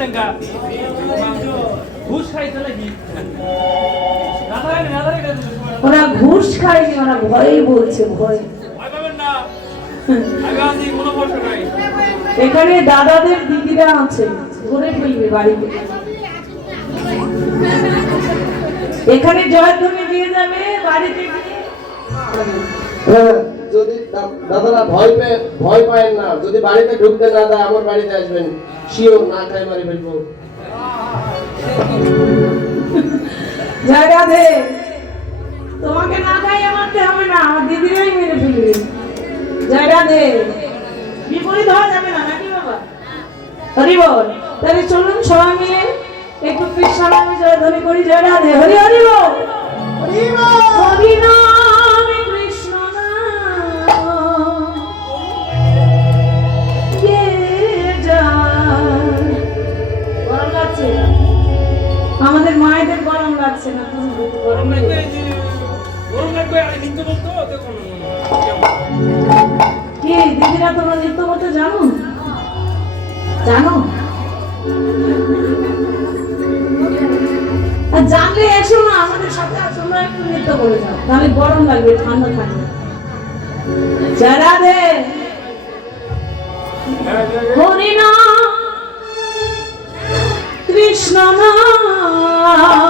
চেঙ্গা ঘুষ খাইছে নাকি ওরা ঘুষ খায়নি, ওরা ভয়ে বলছে, ভয়। এখানে দাদাদের দিদিরা আছে, ধরে ফেলবে বাড়িতে। এখানে জয়ধ্বনি দিয়ে যাবে বাড়িতে গিয়ে। যদি দাদারা ভয় পায় না, যদি বাড়িতে ঢুকতে না দেয় আমার বাড়িতে আসবেন, শিওর না খাই মারি ফেলবো। জয় রাধে। তোমাকে না খাইয়ে মারতে হবে না, আমার দিদিরাই মেরে ফেলবে। জয় রাধে। বিপরীত হওয়া যাবে না নাকি বাবা? হরি বল। তাহলে চলুন সবাই মিলে একটু কৃষ্ণ নামে জয়ধ্বনি করি। জয় রাধে। হরি হরি বল। হরি বল। হরি নাম কৃষ্ণ নাম কে যায়। গরম লাগছে? আমাদের মায়েদের গরম লাগছে না? তুমি গরম লাগবে? গরম লাগবে। আরে নিত্য বলতো দেখো কি দিদিরা, তোমরা নৃত্য করতে জানো? জানো? আর জানলে এসো না আমাদের সাথে, তোমরা একটু নৃত্য করে যাও, তাহলে গরম লাগবে, ঠান্ডা থাকবে। জয় রাধে। হরি নাম কৃষ্ণ নাম